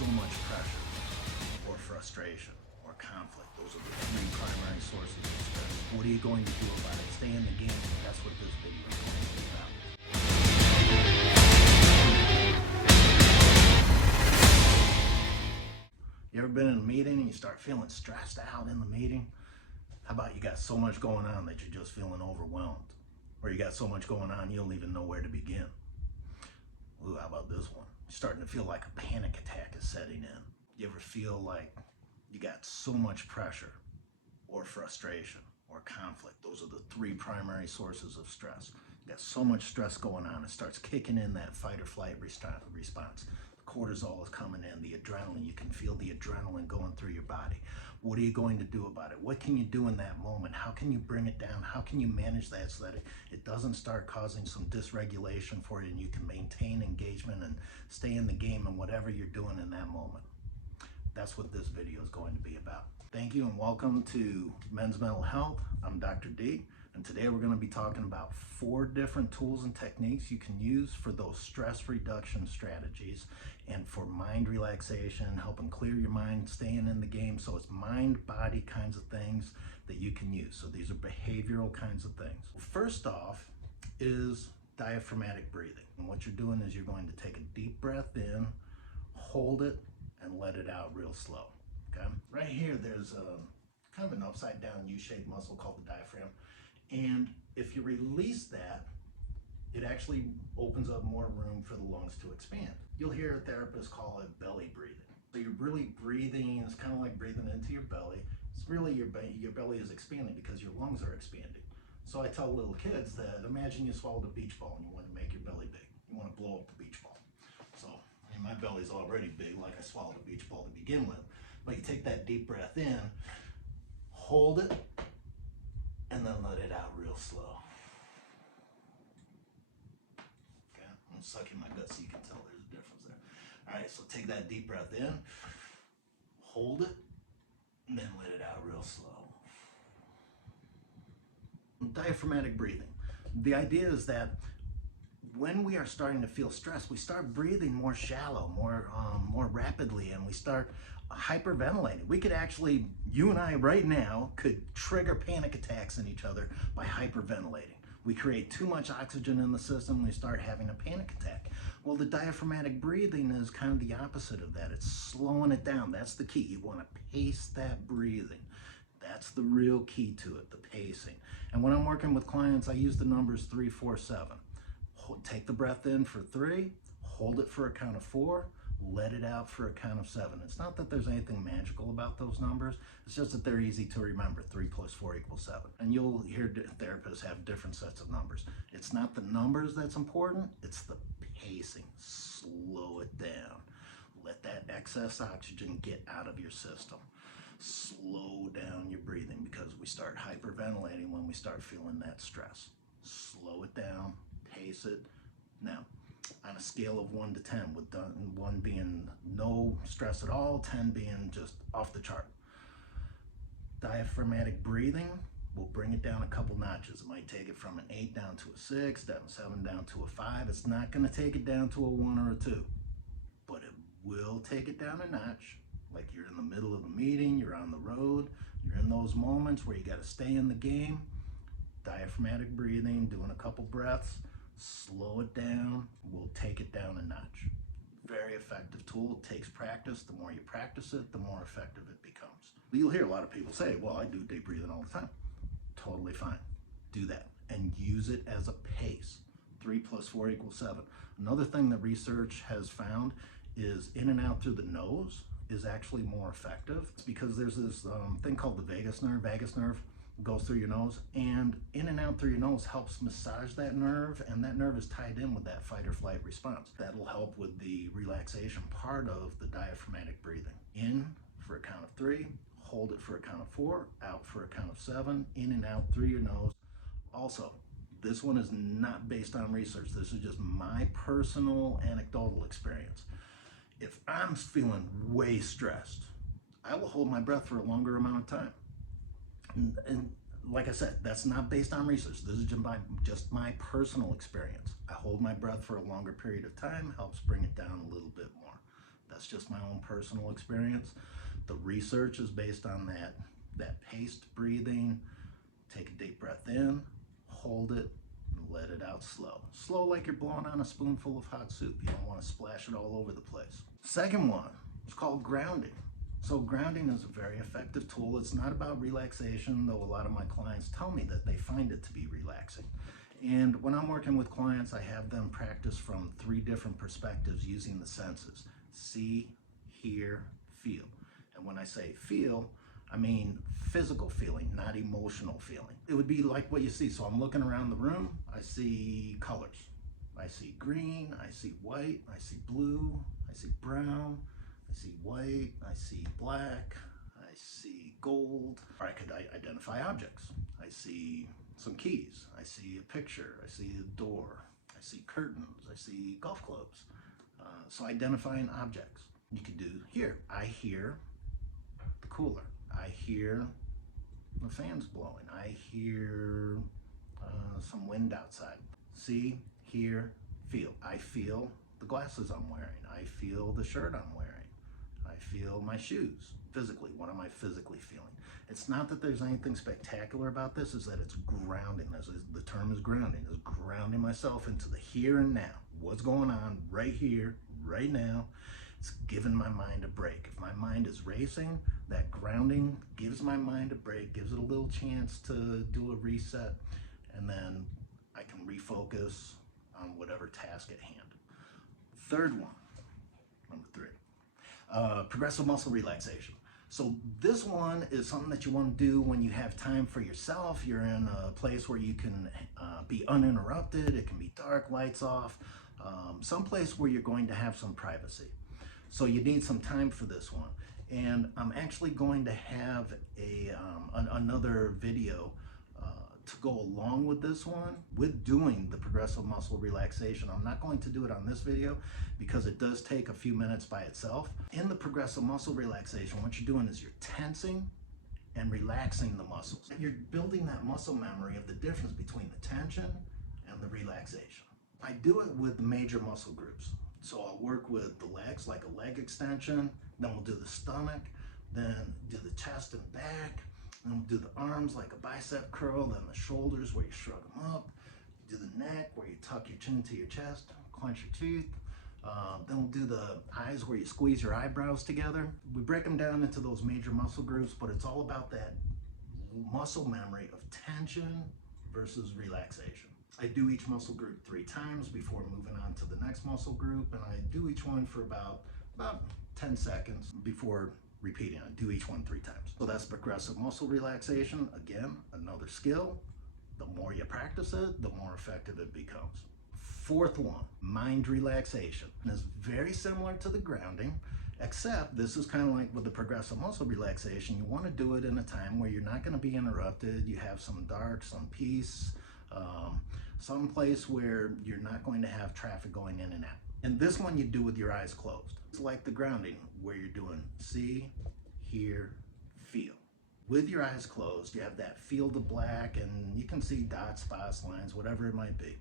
so much pressure or frustration or conflict. Those are the three primary sources of stress. What are you going to do about it? Stay in the game. That's what this video is going to be about. You ever been in a meeting and you start feeling stressed out in the meeting? How about you got so much going on that you're just feeling overwhelmed? Or you got so much going on you don't even know where to begin? Ooh, how about this one? You're starting to feel like a panic attack is setting in. You ever feel like you got so much pressure or frustration or conflict? Those are the three primary sources of stress. You got so much stress going on, it starts kicking in that fight or flight response. The cortisol is coming in, the adrenaline, you can feel the adrenaline going through your body. What are you going to do about it? What can you do in that moment? How can you bring it down? How can you manage that so that it doesn't start causing some dysregulation for you and you can maintain engagement and stay in the game in whatever you're doing in that moment? That's what this video is going to be about. Thank you and welcome to Men's Mental Health. I'm Dr. D, and today we're going to be talking about 4 different tools and techniques you can use for those stress reduction strategies and for mind relaxation, helping clear your mind, staying in the game. So it's mind, body kinds of things that you can use. So these are behavioral kinds of things. First off is diaphragmatic breathing. And what you're doing is you're going to take a deep breath in, hold it, and let it out real slow. Okay, right here there's a kind of an upside down U-shaped muscle called the diaphragm, and if you release that, it actually opens up more room for the lungs to expand. You'll hear therapists call it belly breathing. So you're really breathing, it's kind of like breathing into your belly. It's really your belly is expanding because your lungs are expanding. So I tell little kids that imagine you swallowed a beach ball and you want to make your belly big. You want to blow up the beach ball. So my belly's already big, like I swallowed a beach ball to begin with. But you take that deep breath in, hold it, and then let it out real slow. Okay, I'm sucking my gut so you can tell there's a difference there. All right, so take that deep breath in, hold it, and then let it out real slow. Diaphragmatic breathing. The idea is that when we are starting to feel stressed, we start breathing more shallow, more rapidly, and we start hyperventilating. We could actually, you and I right now, could trigger panic attacks in each other by hyperventilating. We create too much oxygen in the system, we start having a panic attack. Well, the diaphragmatic breathing is kind of the opposite of that. It's slowing it down. That's the key. You want to pace that breathing. That's the real key to it, the pacing. And when I'm working with clients, I use the numbers 3, 4, 7. Take the breath in for 3, hold it for a count of 4, let it out for a count of 7. It's not that there's anything magical about those numbers, it's just that they're easy to remember. 3 plus 4 equals 7. And you'll hear therapists have different sets of numbers. It's not the numbers that's important, it's the pacing. Slow it down. Let that excess oxygen get out of your system. Slow down your breathing because we start hyperventilating when we start feeling that stress. Slow it down. Pace it. Now, on a scale of 1 to 10, with 1 being no stress at all, 10 being just off the chart. Diaphragmatic breathing will bring it down a couple notches. It might take it from an 8 down to a 6, down 7 down to a 5. It's not going to take it down to a 1 or a 2, but it will take it down a notch. Like you're in the middle of a meeting, you're on the road, you're in those moments where you got to stay in the game. Diaphragmatic breathing, doing a couple breaths, slow it down, will take it down a notch. Very effective tool. It takes practice. The more you practice it, the more effective it becomes. You'll hear a lot of people say, well, I do deep breathing all the time. Totally fine. Do that and use it as a pace. 3 plus 4 equals 7. Another thing that research has found is in and out through the nose is actually more effective. It's because there's this thing called the vagus nerve goes through your nose, and in and out through your nose helps massage that nerve, and that nerve is tied in with that fight or flight response. That'll help with the relaxation part of the diaphragmatic breathing. In for a count of 3, hold it for a count of 4, out for a count of 7, in and out through your nose. Also, this one is not based on research. This is just my personal anecdotal experience. If I'm feeling way stressed, I will hold my breath for a longer amount of time. And like I said, that's not based on research. This is just my personal experience. I hold my breath for a longer period of time, helps bring it down a little bit more. That's That's just my own personal experience. The research is based on that paced breathing. Take a deep breath in, hold it, and let it out slow. Slow like you're blowing on a spoonful of hot soup. You don't want to splash it all over the place. Second one is called grounding. So grounding is a very effective tool. It's not about relaxation, though a lot of my clients tell me that they find it to be relaxing. And when I'm working with clients, I have them practice from 3 different perspectives using the senses: see, hear, feel. And when I say feel, I mean physical feeling, not emotional feeling. It would be like what you see. So I'm looking around the room, I see colors. I see green, I see white, I see blue, I see brown, I see white, I see black, I see gold. Or I could identify objects. I see some keys, I see a picture, I see a door, I see curtains, I see golf clubs. So identifying objects. You could do here. I hear the cooler. I hear the fans blowing. I hear some wind outside. See, hear, feel. I feel the glasses I'm wearing. I feel the shirt I'm wearing. I feel my shoes. Physically, what am I physically feeling? It's not that there's anything spectacular about this, is that it's grounding. The term is grounding. It's grounding myself into the here and now. What's going on right here, right now. It's giving my mind a break. If my mind is racing, that grounding gives my mind a break, gives it a little chance to do a reset, and then I can refocus on whatever task at hand. Third one, number 3, progressive muscle relaxation. So this one is something that you want to do when you have time for yourself. You're in a place where you can be uninterrupted. It can be dark, lights off, someplace where you're going to have some privacy. So you need some time for this one. And I'm actually going to have another video to go along with this one, with doing the progressive muscle relaxation. I'm not going to do it on this video because it does take a few minutes by itself. In the progressive muscle relaxation, what you're doing is you're tensing and relaxing the muscles. You're building that muscle memory of the difference between the tension and the relaxation. I do it with major muscle groups. So I'll work with the legs, like a leg extension, then we'll do the stomach, then do the chest and back, then we'll do the arms like a bicep curl, then the shoulders where you shrug them up, do the neck where you tuck your chin to your chest, clench your teeth, then we'll do the eyes where you squeeze your eyebrows together. We break them down into those major muscle groups, but it's all about that muscle memory of tension versus relaxation. I do each muscle group 3 times before moving on to the next muscle group, and I do each one for about 10 seconds before repeating. I do each one 3 times. So that's progressive muscle relaxation. Again, another skill. The more you practice it, the more effective it becomes. Fourth one, mind relaxation. And it's very similar to the grounding, except this is kind of like with the progressive muscle relaxation. You want to do it in a time where you're not going to be interrupted. You have some dark, some peace, some place where you're not going to have traffic going in and out. And this one you do with your eyes closed. It's like the grounding where you're doing see, hear, feel. With your eyes closed, you have that field of black and you can see dots, spots, lines, whatever it might be.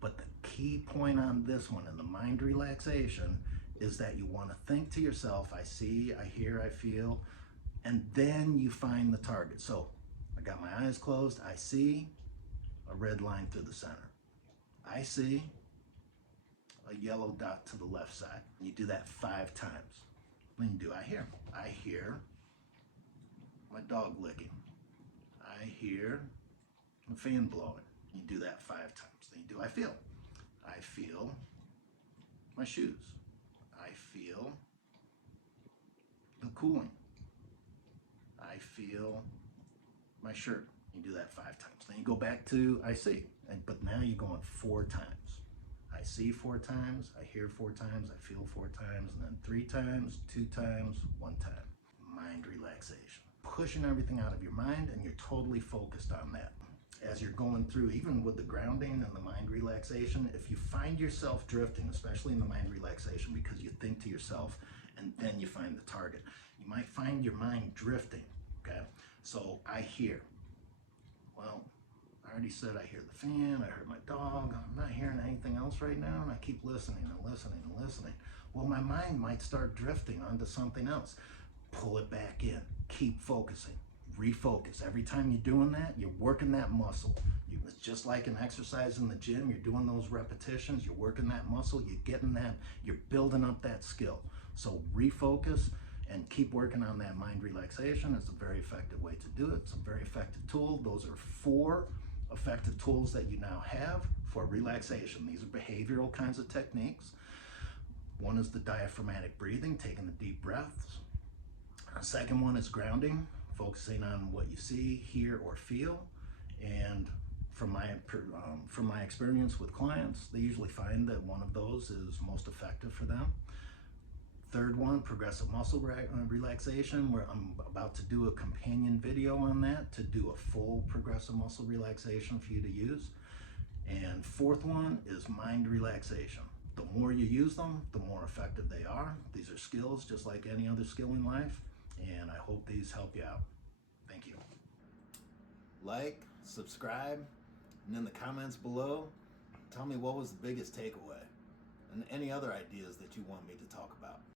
But the key point on this one in the mind relaxation is that you want to think to yourself, I see, I hear, I feel, and then you find the target. So I got my eyes closed, I see a red line through the center. I see a yellow dot to the left side. You do that 5 times. Then you do I hear. I hear my dog licking. I hear the fan blowing. You do that 5 times. Then you do I feel. I feel my shoes. I feel the cooling. I feel my shirt. You do that 5 times. Then you go back to I see, but now you're going 4 times. I see 4 times, I hear 4 times, I feel 4 times, and then 3 times, 2 times, 1 time. Mind relaxation. Pushing everything out of your mind, and you're totally focused on that. As you're going through, even with the grounding and the mind relaxation, if you find yourself drifting, especially in the mind relaxation, because you think to yourself and then you find the target, you might find your mind drifting, okay? So I hear. Well, I already said I hear the fan, I heard my dog, I'm not hearing anything else right now, and I keep listening and listening and listening. Well, my mind might start drifting onto something else. Pull it back in, keep focusing, refocus. Every time you're doing that, you're working that muscle. It's just like an exercise in the gym, you're doing those repetitions, you're working that muscle, you're getting that, you're building up that skill. So refocus and keep working on that mind relaxation. It's a very effective way to do it. It's a very effective tool. Those are 4 effective tools that you now have for relaxation. These are behavioral kinds of techniques. One is the diaphragmatic breathing, taking the deep breaths. The second one is grounding, focusing on what you see, hear, or feel. And from my experience with clients, they usually find that one of those is most effective for them. Third one, progressive muscle relaxation, where I'm about to do a companion video on that to do a full progressive muscle relaxation for you to use. And fourth one is mind relaxation. The more you use them, the more effective they are. These are skills just like any other skill in life, and I hope these help you out. Thank you. Like, subscribe, and in the comments below, tell me what was the biggest takeaway and any other ideas that you want me to talk about.